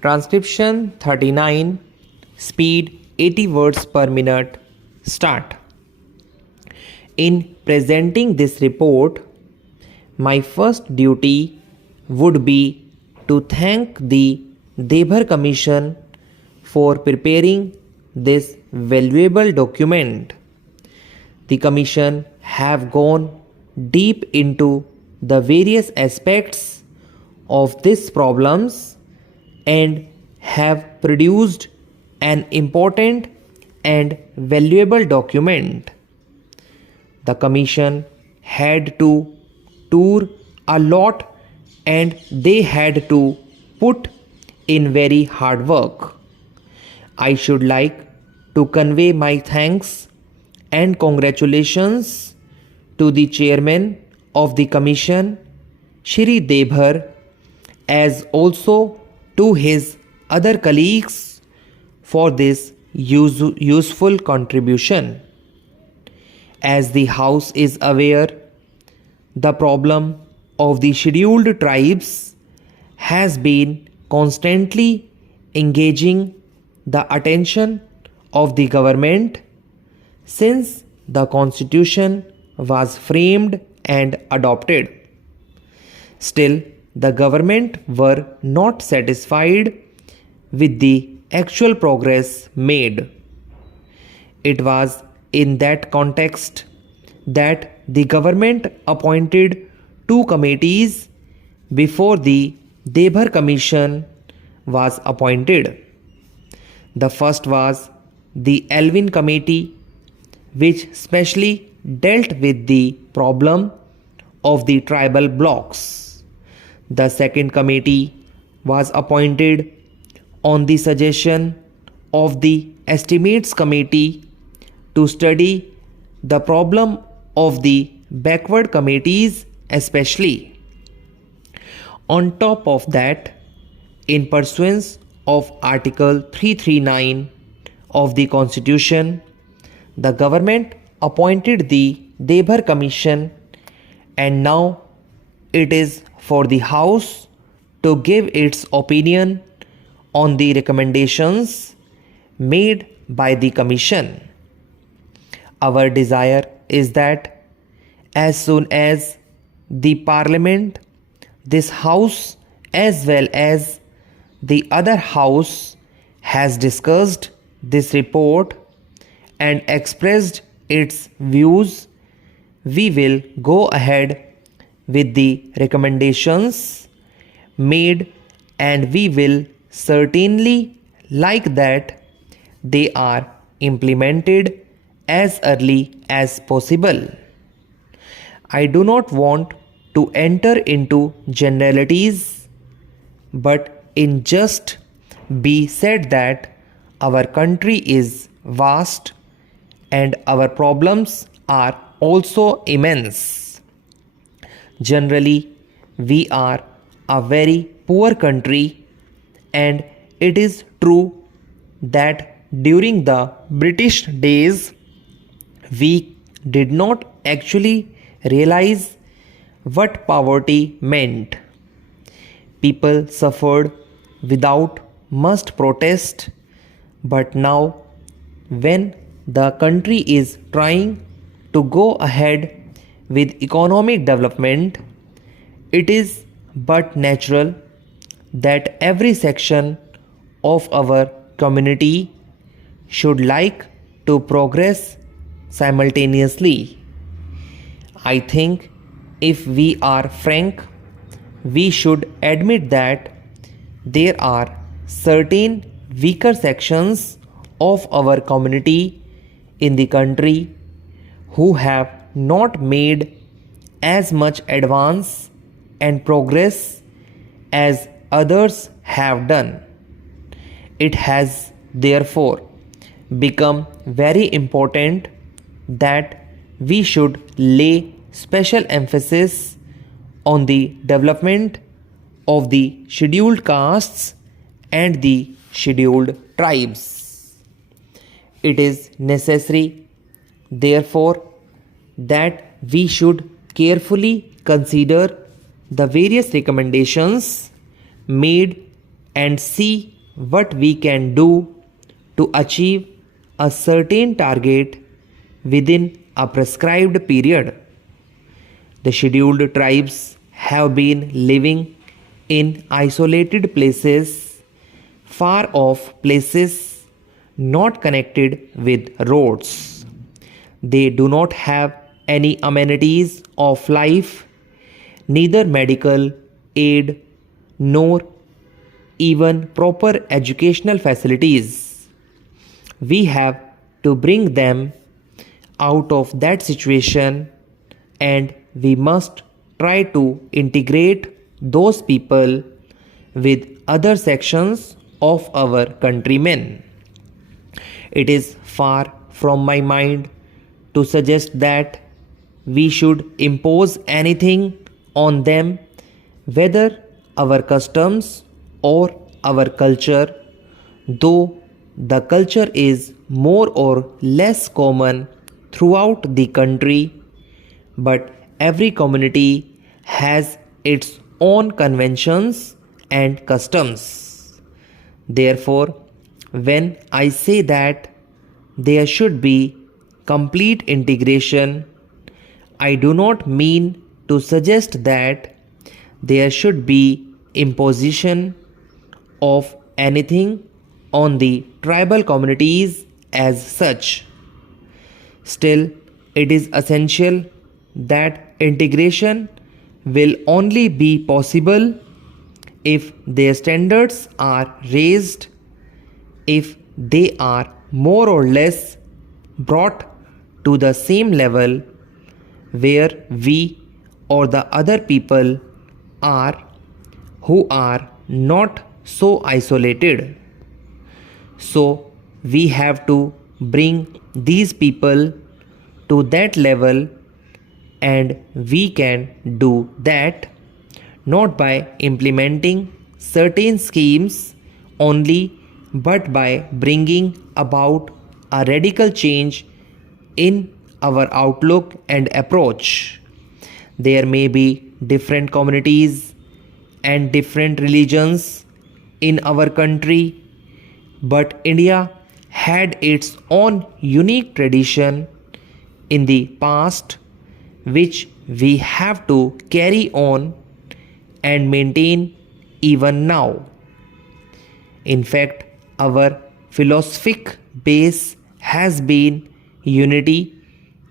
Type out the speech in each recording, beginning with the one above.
Transcription 39, speed 80 words per minute. Start. In presenting this report, my first duty would be to thank the Debhar Commission for preparing this valuable document. The Commission have gone deep into the various aspects of these problems and have produced an important and valuable document. The Commission had to tour a lot and they had to put in very hard work. I should like to convey my thanks and congratulations to the chairman of the Commission, Shri Debhar, as also to his other colleagues for this useful contribution. As the House is aware, the problem of the scheduled tribes has been constantly engaging the attention of the government since the Constitution was framed and adopted. Still, the government were not satisfied with the actual progress made. It was in that context that the government appointed two committees before the Debhar Commission was appointed. The first was the Alvin Committee, which specially dealt with the problem of the tribal blocks. The second committee was appointed on the suggestion of the Estimates Committee to study the problem of the backward committees especially. On top of that, in pursuance of Article 339 of the Constitution, the government appointed the Debhar Commission, and now it is for the House to give its opinion on the recommendations made by the Commission. Our desire is that as soon as the Parliament, this House as well as the other House has discussed this report and expressed its views, we will go ahead with the recommendations made, and we will certainly like that they are implemented as early as possible. I do not want to enter into generalities, but in just be said that our country is vast and our problems are also immense. Generally, we are a very poor country, and it is true that during the British days, we did not actually realize what poverty meant. People suffered without much protest, but now, when the country is trying to go ahead with economic development, it is but natural that every section of our community should like to progress simultaneously. I think if we are frank, we should admit that there are certain weaker sections of our community in the country who have not made as much advance and progress as others have done. It has therefore become very important that we should lay special emphasis on the development of the scheduled castes and the scheduled tribes. It is necessary, therefore, that we should carefully consider the various recommendations made and see what we can do to achieve a certain target within a prescribed period. The scheduled tribes have been living in isolated places, far off places, not connected with roads. They do not have any amenities of life, neither medical aid nor even proper educational facilities. We have to bring them out of that situation, and we must try to integrate those people with other sections of our countrymen. It is far from my mind to suggest that we should impose anything on them, whether our customs or our culture, though the culture is more or less common throughout the country, but every community has its own conventions and customs. Therefore, when I say that there should be complete integration, I do not mean to suggest that there should be imposition of anything on the tribal communities as such. Still, it is essential that integration will only be possible if their standards are raised, if they are more or less brought to the same level where we or the other people are, who are not so isolated. So we have to bring these people to that level, and we can do that not by implementing certain schemes only, but by bringing about a radical change in our outlook and approach. There may be different communities and different religions in our country, but India had its own unique tradition in the past, which we have to carry on and maintain even now. In fact, our philosophic base has been unity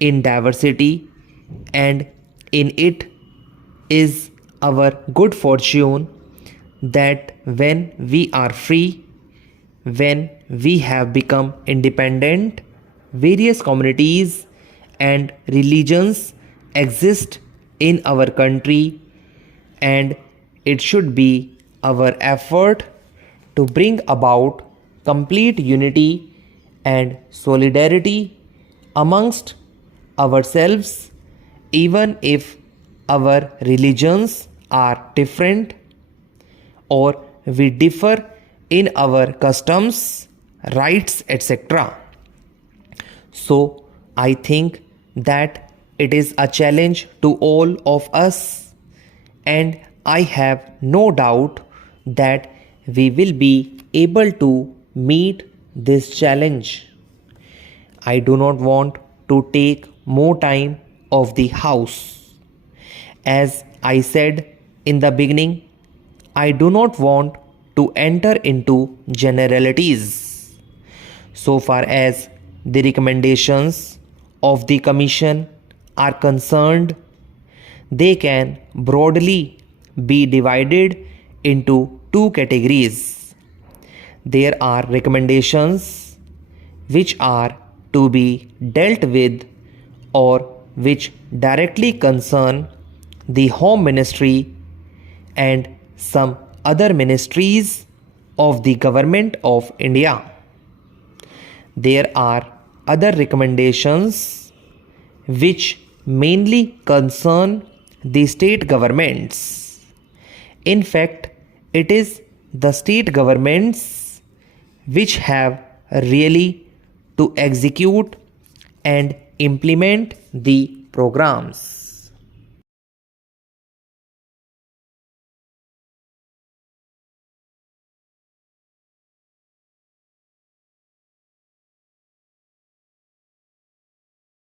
in diversity, and in it is our good fortune that when we are free, when we have become independent, various communities and religions exist in our country, and it should be our effort to bring about complete unity and solidarity amongst ourselves, even if our religions are different or we differ in our customs, rights, etc. So I think that it is a challenge to all of us, and I have no doubt that we will be able to meet this challenge. I do not want to take more time of the house. As I said in the beginning, I do not want to enter into generalities. So far as the recommendations of the Commission are concerned, they can broadly be divided into two categories. There are recommendations which are to be dealt with or which directly concern the Home Ministry and some other ministries of the Government of India. There are other recommendations which mainly concern the state governments. In fact, it is the state governments which have really to execute and implement the programs.